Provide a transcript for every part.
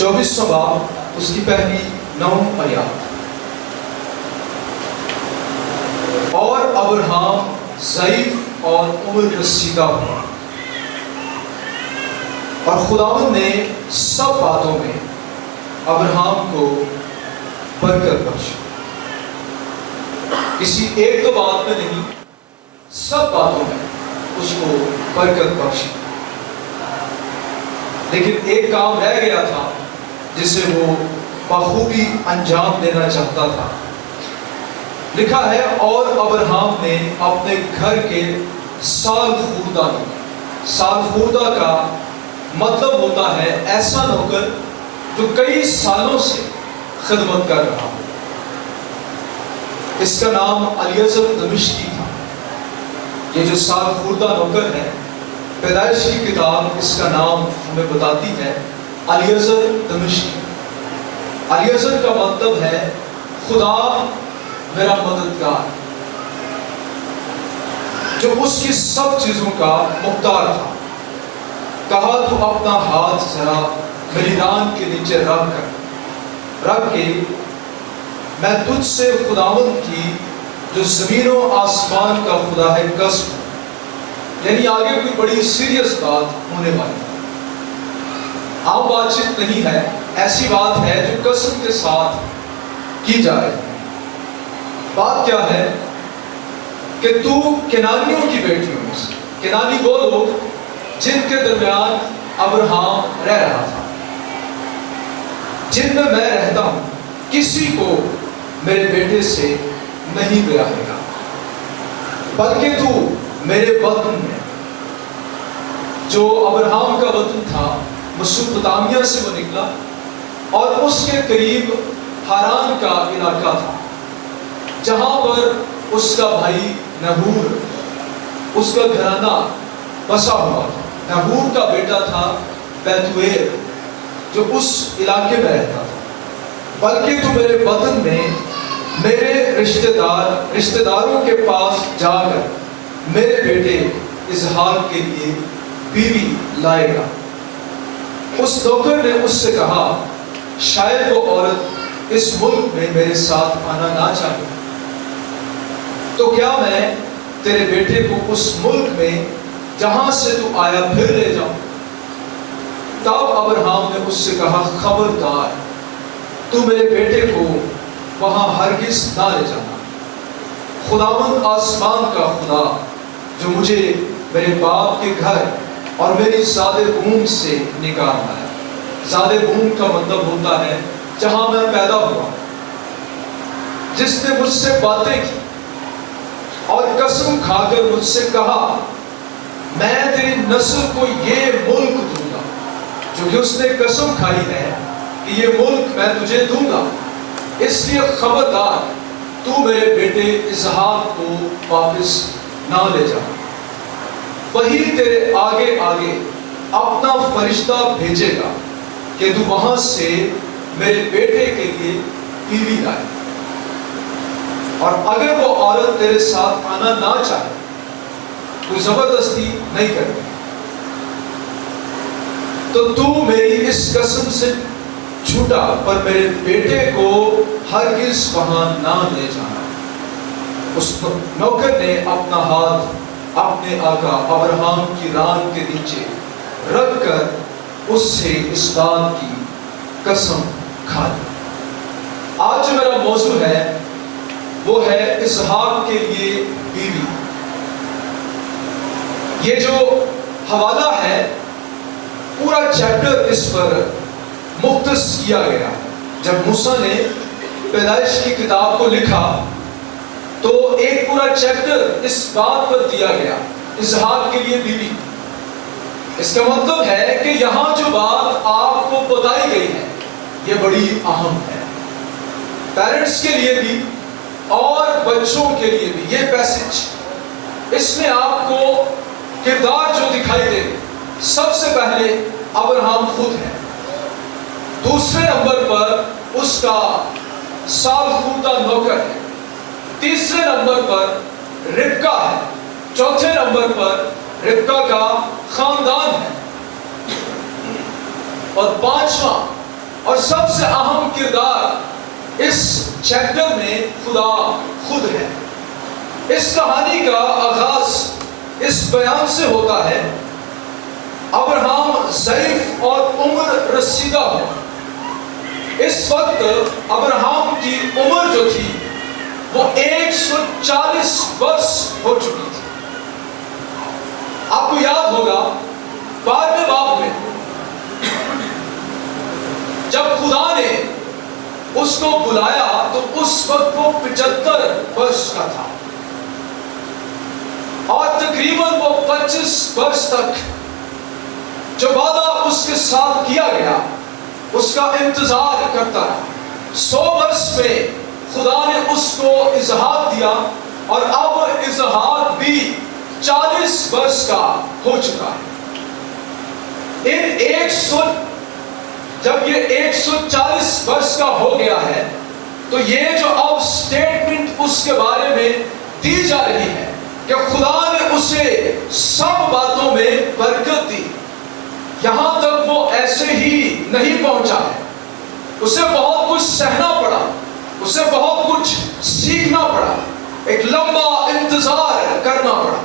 24वां बाब उसकी पहली 9 आयत। और अब्राहम ज़ईफ और उम्र रसीदा हुआ और खुदावंद ने सब बातों में अब्राहम को बरकत बख्शी। किसी एक दो बात में नहीं, सब बातों में उसको बरकत बख्शी। लेकिन एक काम रह गया था जिसे वो बखूबी अंजाम देना चाहता था। लिखा है, और अब्राहम ने अपने घर के साल खुर्दा किया। साल खुर्दा का मतलब होता है ऐसा नौकर जो कई सालों से खिदमत कर रहा हो। इसका नाम अलियज़र दमिश्की था। ये जो साल खुर्दा नौकर है, पैदाइश की किताब इसका नाम हमें बताती है अलियज़र दमिश्की। अलियज़र का मतलब है खुदा मेरा मददगार, जो उसकी सब चीजों का मुख्तार था। कहा, तो अपना हाथ जरा मेरी रान के नीचे रख के मैं तुझसे खुदावंद की जो ज़मीन और आसमान का खुदा है कसम। यानी आगे कोई बड़ी सीरियस बात होने वाली है। आम बातचीत नहीं है, ऐसी बात है जो कसम के साथ की जाए। बात क्या है कि तू केनानियों की बेटियों में से, केनानी वो लोग जिनके दरमियान अब्राहम रह रहा था, जिनमें मैं रहता हूं, किसी को मेरे बेटे से नहीं ब्याहेगा, बल्कि तू मेरे वतन में, जो अब्राहम का वतन था, मेसोपोटामिया से वो निकला और उसके करीब हारान का इलाका था, जहां पर उसका भाई नहूर, उसका घराना बसा हुआ था। नहूर का बेटा था बैतुएल, जो उस इलाके में रहता था। बल्कि तू मेरे वतन में मेरे रिश्तेदारों के पास जाकर मेरे बेटे इसहाक के लिए बीवी लाएगा। उस नौकर ने उससे कहा, शायद वो औरत इस मुल्क में मेरे साथ आना ना चाहे, तो क्या मैं तेरे बेटे को उस मुल्क में जहां से तू आया फिर ले जाऊं? तब अब्राहम ने उससे कहा, खबरदार, तू मेरे बेटे को वहां हरगिज ना ले जाना। खुदावंद आसमान का खुदा, जो मुझे मेरे बाप के घर और मेरी ज़ादे बूम से निकाल लाया। ज़ादे बूम का मतलब होता है जहां मैं पैदा हुआ, जिसने मुझसे बातें की और कसम खाकर मुझसे कहा, मैं तेरी नस्ल को ये मुल्क दूंगा। जो कि उसने कसम खाई है कि ये मुल्क मैं तुझे दूंगा, इसलिए खबरदार, तू मेरे बेटे इसहाक को वापस ना ले जा। वही तेरे आगे आगे अपना फरिश्ता भेजेगा कि तू वहां से मेरे बेटे के लिए बीवी लाए। और अगर वो औरत तेरे साथ आना ना चाहे, तो जबरदस्ती नहीं करती, तो तू मेरी इस कसम से छूटा, पर मेरे बेटे को हरगिज वहां ना ले जाना। उस नौकर ने अपना हाथ अपने आका अब्राहम की रान के नीचे रखकर उससे इस बात की कसम खा ली। आज जो मेरा मौजू है वो है इसहाक के लिए बीवी। ये जो हवाला है, पूरा चैप्टर इस पर मुख्तस किया गया। जब मूसा ने पैदाइश की किताब को लिखा तो एक पूरा चैप्टर इस बात पर दिया गया, इसहाक के लिए बीवी। इसका मतलब है कि यहाँ जो बात आपको बताई गई है ये बड़ी अहम है, पेरेंट्स के लिए भी और बच्चों के लिए भी। ये पैसेज, इसमें आपको किरदार जो दिखाई दे, सबसे पहले अब्राहम खुद है, दूसरे नंबर पर उसका साल खुर्दा नौकर है, तीसरे नंबर पर रिबका है, चौथे नंबर पर रिबका का खानदान है, और पांचवा اور سب سے اہم کردار اس چیپٹر میں خدا خود ہے۔ اس کہانی کا آغاز اس بیان سے ہوتا ہے، ابراہم ضعیف اور عمر رسیدہ ہو۔ اس وقت ابراہم کی عمر جو تھی وہ 140 برس ہو چکی تھی۔ آپ کو یاد ہوگا 12ویں باب میں جب خدا نے اس کو بلایا تو اس وقت وہ 75 برس کا تھا، اور تقریباً وہ 25 برس تک جو وعدہ اس کے ساتھ کیا گیا اس کا انتظار کرتا رہا۔ 100 برس میں خدا نے اس کو اسحاق دیا، اور اب اسحاق بھی 40 برس کا ہو چکا ہے۔ جب یہ 140 برس کا ہو گیا ہے تو یہ جو اب سٹیٹمنٹ اس کے بارے میں دی جا رہی ہے کہ خدا نے اسے سب باتوں میں برکت دی، یہاں تک وہ ایسے ہی نہیں پہنچا ہے، اسے بہت کچھ سہنا پڑا، اسے بہت کچھ سیکھنا پڑا، ایک لمبا انتظار کرنا پڑا۔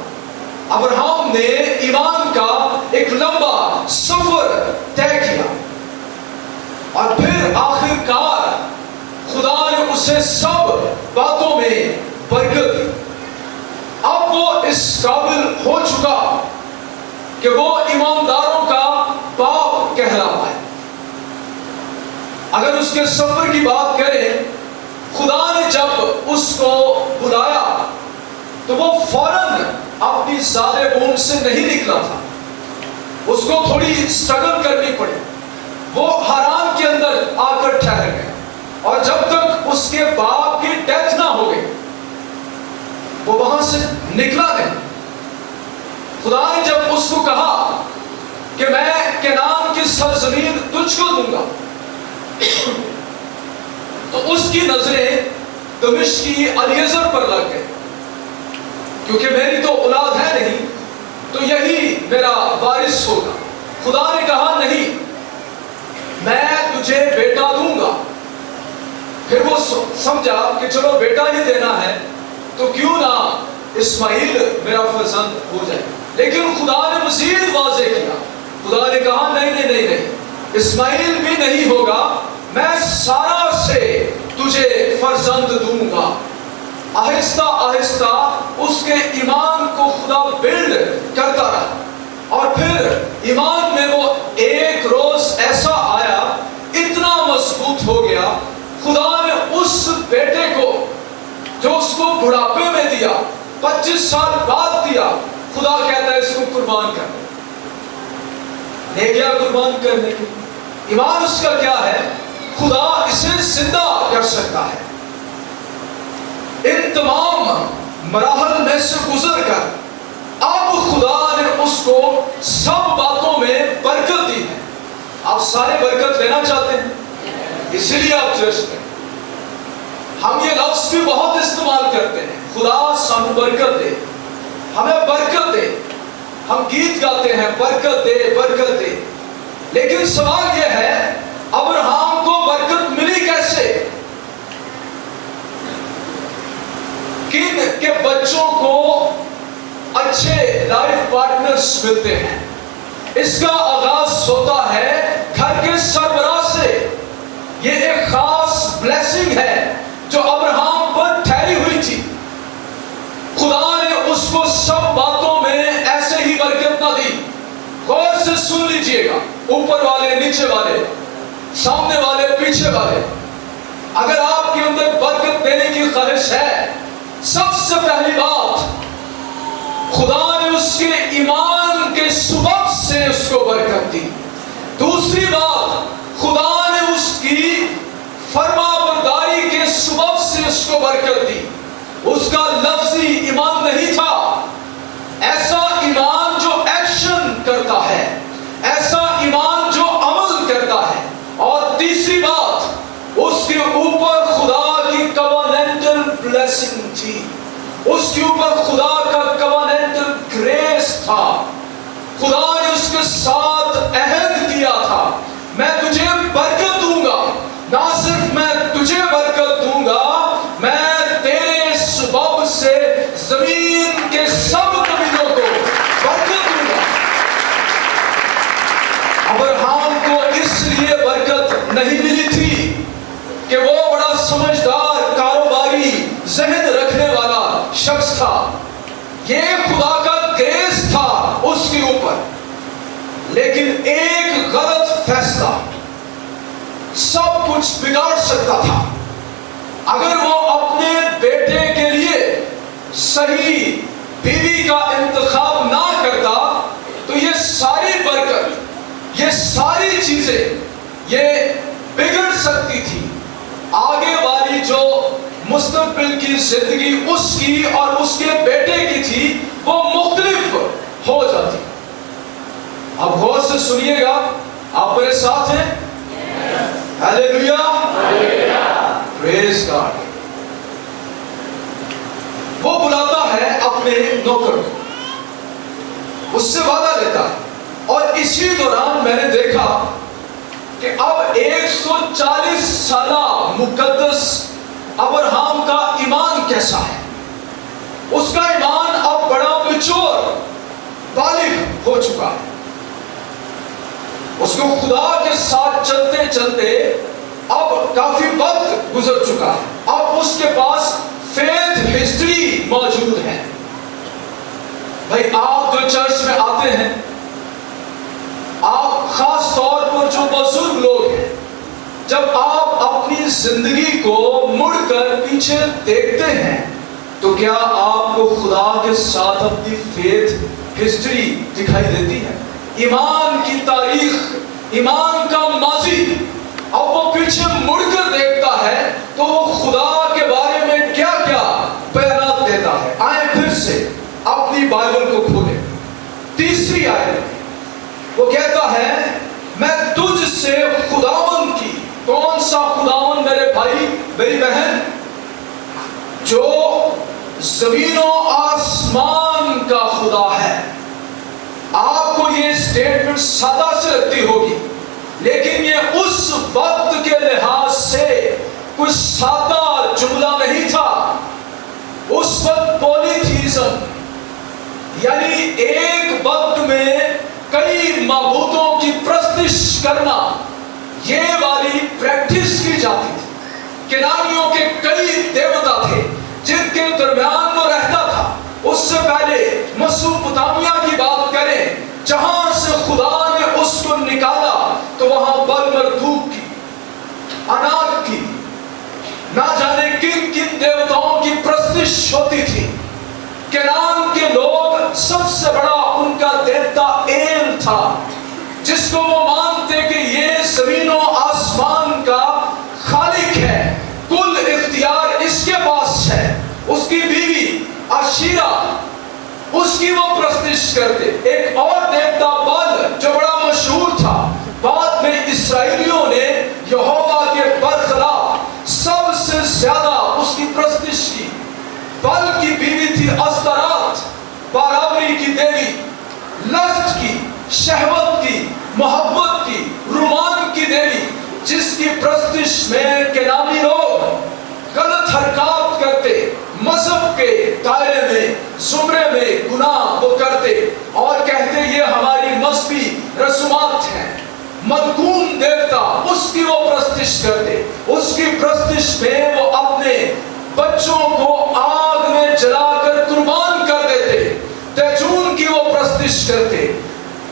ابراہم نے ایمان کا ایک لمبا سفر طے کیا، اور پھر آخر کار خدا نے اسے سب باتوں میں برکت دی۔ اب وہ اس قابل ہو چکا کہ وہ ایمانداروں کا باپ کہلاتا ہے۔ اگر اس کے سفر کی بات کریں، خدا نے جب اس کو بلایا تو وہ فوراً اپنی سارے بون سے نہیں نکلا تھا، اس کو تھوڑی سٹرگل کرنی پڑی، وہ حران کے اندر آ کر ٹھہر گیا، اور جب تک اس کے باپ کی ڈیتھ نہ ہو گئی وہ وہاں سے نکلا نہیں۔ خدا نے جب اس کو کہا کہ میں کنعان کی سرزمین تجھ کو دوں گا، تو اس کی نظریں دمشقی الیعزر پر لگ گئی، کیونکہ میری تو اولاد ہے نہیں تو یہی میرا وارث ہوگا۔ خدا نے کہا نہیں، میں تجھے بیٹا دوں گا۔ پھر وہ سمجھا کہ چلو بیٹا ہی دینا ہے تو کیوں نہ اسماعیل میرا فرزند ہو جائے، لیکن خدا نے مزید واضح کیا، خدا نے کہا نہیں، اسماعیل بھی نہیں ہوگا، میں سارا سے تجھے فرزند دوں گا۔ آہستہ آہستہ اس کے ایمان کو خدا بلڈ کرتا رہا، اور پھر ایمان میں وہ ایک روز ایسا آیا، اتنا مضبوط ہو گیا، خدا نے اس بیٹے کو جو اس کو بڑھاپے میں دیا، 25 سال بعد دیا، خدا کہتا ہے اس کو قربان کر، لے گیا قربان کرنے کے۔ ایمان اس کا کیا ہے؟ خدا اسے زندہ کر سکتا ہے۔ ان تمام مراحل میں سے گزر کر اب خدا نے اس کو سب باتوں میں برکت دی ہے۔ آپ سارے برکت لینا چاہتے ہیں، اسی لیے آپ چرچ میں ہم یہ لفظ بھی بہت استعمال کرتے ہیں، خدا سانو برکت دے، ہمیں برکت دے، ہم گیت گاتے ہیں برکت دے برکت دے، لیکن سوال یہ ہے ابراہم کو برکت ملی کیسے؟ کن کے بچوں کو اچھے لائف پارٹنرز ملتے ہیں؟ اس کا آغاز ہوتا ہے گھر کے سربراہ سے۔ یہ ایک خاص بلیسنگ ہے جو ابراہم پر ٹھہری ہوئی تھی۔ خدا نے اس کو سب باتوں میں ایسے ہی برکت نہ دی۔ غور سے سن لیجئے گا، اوپر والے، نیچے والے، سامنے والے، پیچھے والے، اگر آپ کے اندر برکت دینے کی خواہش ہے، سب سے پہلی بات خدا نے اس کے ایمان کے سبب سے اس کو برکت دی۔ دوسری بات خدا نے اس کی فرما برداری کے سبب سے اس کو برکت دی۔ اس کا لفظی ایمان نہیں تھا، ایسا ایمان جو ایکشن کرتا ہے، ایسا ایمان جو عمل کرتا ہے۔ اور تیسری بات اس کے اوپر خدا کی کواننٹل بلیسنگ تھی، اس کے اوپر خدا کا کواننٹل گریس تھا۔ خدا نے اس کے ساتھ عہد کیا تھا، میں تجھے برکت دوں گا، समझदार कारोबारी जहन रखने वाला शख्स था। ये खुदा का ग्रेस था उसके ऊपर, लेकिन एक गलत फैसला सब कुछ बिगाड़ सकता था। अगर वो अपने बेटे के लिए सही बीवी का इंतखाब ना करता तो ये सारी बरकत, ये सारी चीजें ये बिगड़ सकती थी। आगे वाली जो मुस्तकबिल की जिंदगी उसकी और उसके बेटे की थी वो मुख्तलिफ हो जाती। अब गौर से सुनिएगा, आप मेरे साथ हैं? Hallelujah, praise God. वो बुलाता है अपने नौकर को, उससे वादा लेता है, और इसी दौरान मैंने देखा कि अब 140 साला मुकद्दस अब्राहम का ईमान कैसा है। उसका ईमान अब बड़ा मैच्योर बालिग हो चुका है। उसको खुदा के साथ चलते चलते अब काफी वक्त गुजर चुका है। अब उसके पास फेथ हिस्ट्री मौजूद है। भाई, आप जो चर्च में आते हैं, आप खास तौर पर जो बुजुर्ग लोग हैं, जब आप अपनी जिंदगी को मुड़कर पीछे देखते हैं तो क्या आपको खुदा के साथ अपनी फेथ हिस्ट्री दिखाई देती है? ईमान की तारीख, ईमान का माजी। अब वो पीछे मुड़कर देखता है तो वो खुदा के बारे में क्या क्या बयानात देता है। आए फिर से अपनी बाइबल को खोलें। तीसरी आयत वो कहता है, मैं तुझसे खुदावन की। कौन सा खुदावन मेरे भाई मेरी बहन? जो जमीनों आसमान का खुदा है। आपको ये स्टेटमेंट सादा से लगती होगी, लेकिन ये उस वक्त के लिहाज से कुछ सादा जुमला नहीं था। उस वक्त पॉलीथीज्म, यानी एक वक्त में कई माबूदों की प्रस्तिश करना, ये वाली प्रैक्टिस की जाती थी। केनानियों के कई देवता थे जिनके दरमियान वो रहता था। उससे पहले मेसोपोटामिया की बात करें, जहां से खुदा ने उसको निकाला, तो वहां बल मरदूक की, अनाक की, ना जाने किन किन देवताओं की प्रस्तिश होती थी। केनान के लोग, सबसे बड़ा उनका देवता एल था, जिसको वो मानते कि ये जमीनों आसमान का खालिक है, कुल इख्तियार इसके पास है। उसकी बीवी अशीरा, उसकी वो प्रस्तिश करते। एक और देवता बाल जो बड़ा मशहूर था, बाद में इसराइलियों ने यहोवा के बरखिलाफ सबसे ज्यादा उसकी प्रस्तिश की। बाल की बीवी थी अस्तारात, बराबरी की देवी, लस्ट की, शहवत की, मोहब्बत की, रुमान की देवी, जिसकी प्रस्तिश में केनानी लोग गलत हरकत करते, मजहब के दायरे में, जुमरे में गुनाह वो करते और कहते ये हमारी मजहबी रस्मात हैं। मलकून देवता, उसकी वो प्रस्तिश करते। उसकी प्रस्तिश में वो अपने बच्चों को आग में जलाकर कुर्बान कर देते। तेजून की वो प्रस्तिश करते,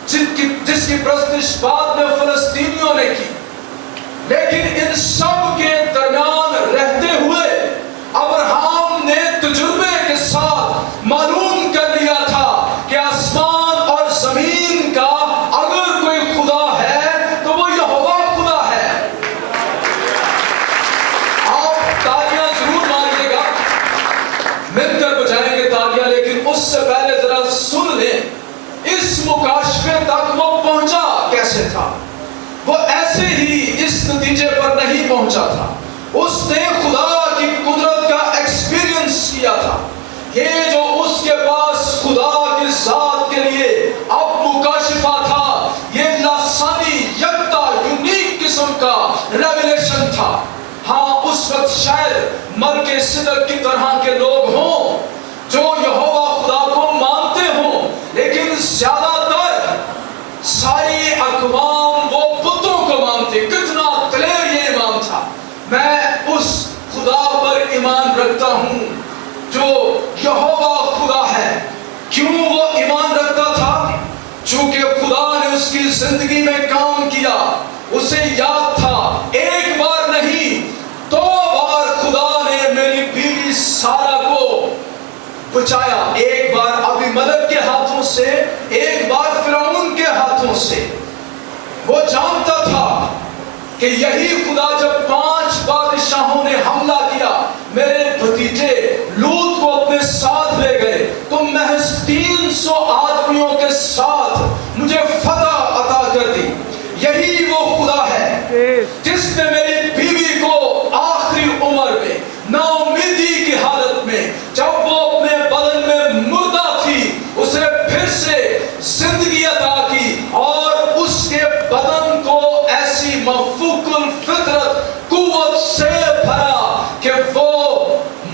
जिसकी प्रस्तिश बाद में फलस्तीनियों ने की। लेकिन इन सब के दरमियान रहते हुए अब्राहम ने तजुर्बे के साथ मालूम कर लिया था कि आसमान और जमीन का अगर कोई खुदा है तो वो यहोवा खुदा है। आप तालियां जरूर मारिएगा, मिलकर बजाएंगे तालियां, लेकिन उससे पहले जरा सुन लें इस मुकाशफे तक वो पहुंचा कैसे था। वो ऐसे ही इस नतीजे पर नहीं पहुंचा था, उसने खुदा की कुदरत का एक्सपीरियंस किया था। ये जो उसके पास खुदा की जात के लिए अब मुकाशिफा था, ये लासानी यकता यूनिक किस्म का रेवलेशन था। हाँ, उस वक्त शायद मरके सिदक की तरह के लोग हों जो यहोवा खुदा को मानते हों, लेकिन ज्यादातर सारी अक़वाम वो बुतों को मानते। कितना दलेर ये ईमान था। मैं उस रखता हूँ जो यहोवा खुदा है। क्यों वो ईमान रखता था? चूंकि खुदा ने उसकी जिंदगी में काम किया, उसे याद था। एक बार नहीं, 2 बार खुदा ने मेरी बीवी सारा को बचाया। एक बार अबीमेलेक के हाथों से, एक बार फिरौन के हाथों से। वो जानता था कि यही खुदा जब 5 बादशाहों ने हमला किया, मेरे भतीजे लूत को अपने साथ ले गए, तो महज 300 आदमियों के साथ मुझे फतह अता कर दी। यही वो खुदा है जिसने मेरी बीवी को आखिरी उम्र में, नाउमीदी की हालत में, जब वो अपने बदन में मुर्दा थी, उसे फिर से जिंदगी अता की और उसके बदन को ऐसी मफूकुल फितरत कुव्वत से भरा कि वो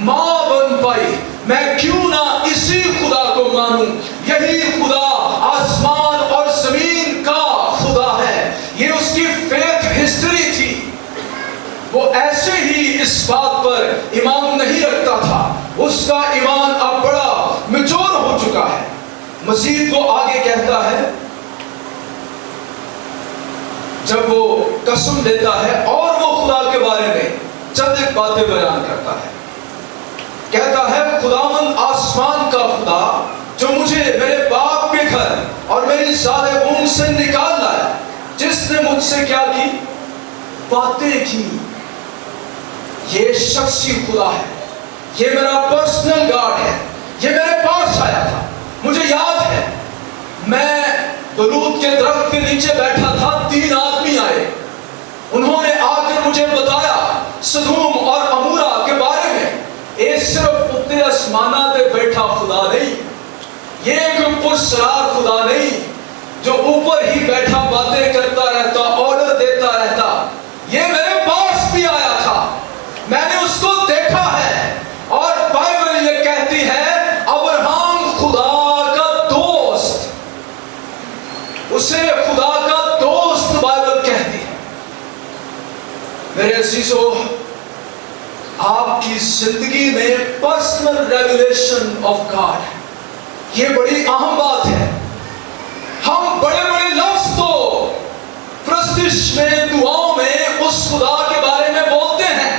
मां बन पाई। मैं क्यों ना इसी खुदा को मानूं? यही खुदा आसमान और जमीन का खुदा है। ये उसकी फेथ हिस्ट्री थी। वो ऐसे ही इस बात पर ईमान नहीं रखता था। उसका ईमान अब बड़ा मैच्योर हो चुका है। मसीह को आगे कहता है, जब वो कसम लेता है और वो खुदा के बारे में चंद एक बातें बयान करता है। कहता है, खुदावंद आसमान का खुदा जो मुझे मेरे बाप के घर और मेरी सादे वूम से निकाल लाया, जिसने मुझसे क्या की? बातें की। ये शख्सी खुदा है। ये मेरा पर्सनल गॉड है। ये मेरे पास आया था। मुझे याद है, मैं बलूत के दरख्त के नीचे बैठा था, 3 आदमी आए। उन्होंने आकर मुझे बताया सदूम और अमूरा के बारे में। ये सिर्फ उत्ते आसमाना पे बैठा खुदा नहीं, ये एक पुरस्कार खुदा नहीं जो ऊपर ही बैठा बातें करता रहता, ऑर्डर देता रहता। ये मेरे पास भी आया था, मैंने उसको देखा है। और बाइबल ये कहती है, अब्राहम खुदा का दोस्त, उसे खुदा का दोस्त बाइबल कहती है। मेरे अजीजों, आपकी जिंदगी में पर्सनल रेवलेशन ऑफ गॉड, ये बड़ी अहम बात है। हम बड़े बड़े लफ्ज तो प्रस्तिश में, दुआओं में उस खुदा के बारे में बोलते हैं,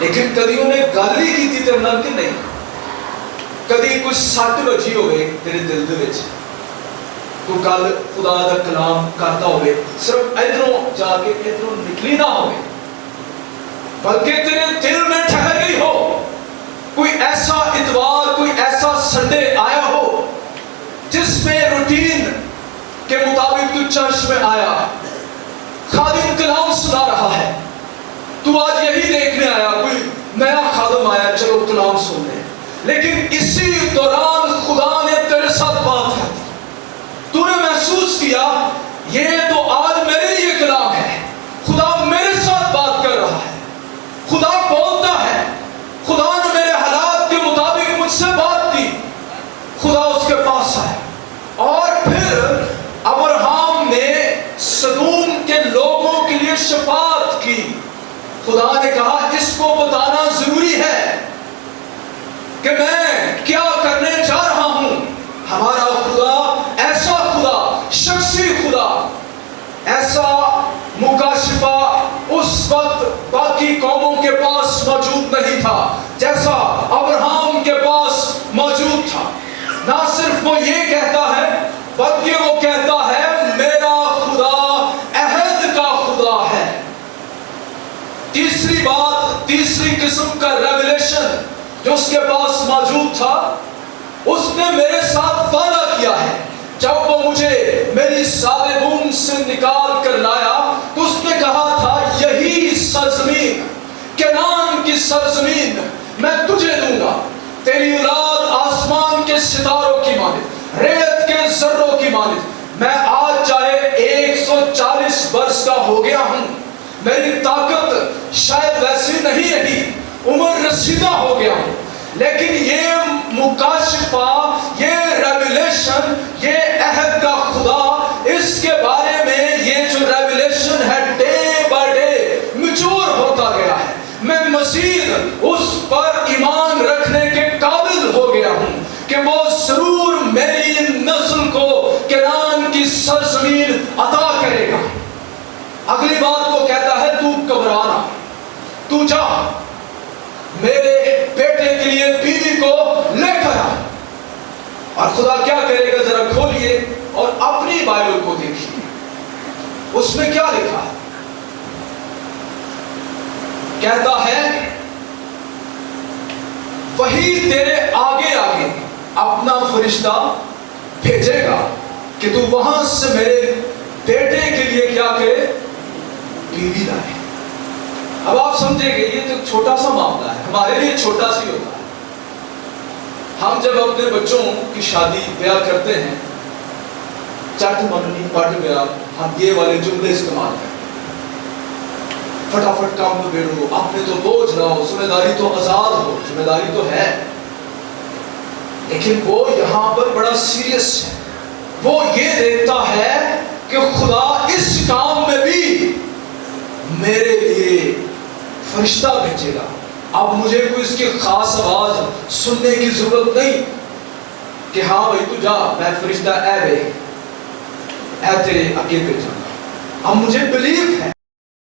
लेकिन कभी उन्हें गाली की थी तेरे नाम की नहीं। कभी कुछ सट वजी हो गई तेरे दिल दे विच, तू कल खुदा दा कलाम करता होवे, सिर्फ इधरों जाके इधरों निकली ना होवे, बल्कि तेरे दिल में ठहर गई हो। कोई ऐसा इतवार, कोई ऐसा संडे आया हो जिसमें रूटीन के मुताबिक तू चर्च में आया, खादिम कलाम सुना रहा है, तू आज यही देखने आया, कोई नया खादिम आया, चलो कलाम सुन ले। लेकिन इसी दौरान खुदा ने तेरे साथ बात कर दी। तूने महसूस किया, ये तो आज मेरे लिए कलाम है, खुदा मेरे साथ बात कर रहा है, खुदा बोलता है, खुदा ने मेरे हालात के मुताबिक मुझसे बात की। खुदा उसके पास आया। और फिर अब्राहम ने सदूम के लोगों के लिए शफाअत की। खुदा ने कहा, इसको बताना जरूरी है कि मैं क्या करने जा रहा हूं। हमारा खुदा ऐसा खुदा, शख्सी खुदा, ऐसा मुकाशिफा उस वक्त बाकी कौमों के पास मौजूद नहीं था जैसा अब्राहम के पास मौजूद था। ना सिर्फ वो ये कहता है, बल्कि वो कहता है, मेरा खुदा अहद का खुदा है। तीसरी बात, तीसरी किस्म का रेवलेशन जो उसके पास मौजूद था, उसने मेरे साथ वादा किया है। जब वो मुझे मेरी सादे वूम से निकाल कर लाया, तो उसने कहा था, यही सरजमीन, केनान की सरजमीन मैं तुझे दूंगा। तेरी औलाद आसमान के सितारों की मानित, रेत के जर्रों की मानित। मैं आज चाहे 140 वर्ष का हो गया हूं, मेरी ताकत शायद वैसी नहीं रही, उम्र रसीदा हो गया हूं, लेकिन ये मुकाशिफा, ये रेवलेशन, ये अहद का खुदा, इसके बारे में ये जो रेवलेशन है, डे बाय डे मैच्योर होता गया है। मैं मजीद उस عطا کرے گا۔ اگلی بات کو کہتا ہے تو گھبرانا، تو جا میرے بیٹے کے لیے بیوی کو لے کر آ۔ اور خدا کیا کرے گا؟ ذرا کھولیے اور اپنی بائبل کو دیکھیے، اس میں کیا لکھا ہے؟ کہتا ہے وہی تیرے آگے آگے اپنا فرشتہ بھیجے گا کہ تو وہاں سے میرے بیٹے کے لیے کیا کرے؟ بیوی لائے۔ اب آپ سمجھے گے یہ تو چھوٹا سا معاملہ ہے، ہمارے لیے چھوٹا سی ہوتا ہے۔ ہم جب اپنے بچوں کی شادی بیاہ کرتے ہیں، چٹ مننی پٹ گیا، ہم یہ والے جملے استعمال کرتے ہیں، فٹافٹ کام نبیڑو، آپ نے تو بوجھ نہ ہو، ذمہ داری تو آزاد ہو۔ ذمہ داری تو ہے، لیکن وہ یہاں پر بڑا سیریس ہے۔ وہ یہ دیکھتا ہے کہ خدا اس کام میں بھی میرے لیے فرشتہ بھیجے گا۔ اب مجھے کوئی اس کی خاص آواز سننے کی ضرورت نہیں کہ ہاں بھائی تو جا، میں فرشتہ اے تیرے آگے بھیجوں گا۔ اب مجھے بلیف ہے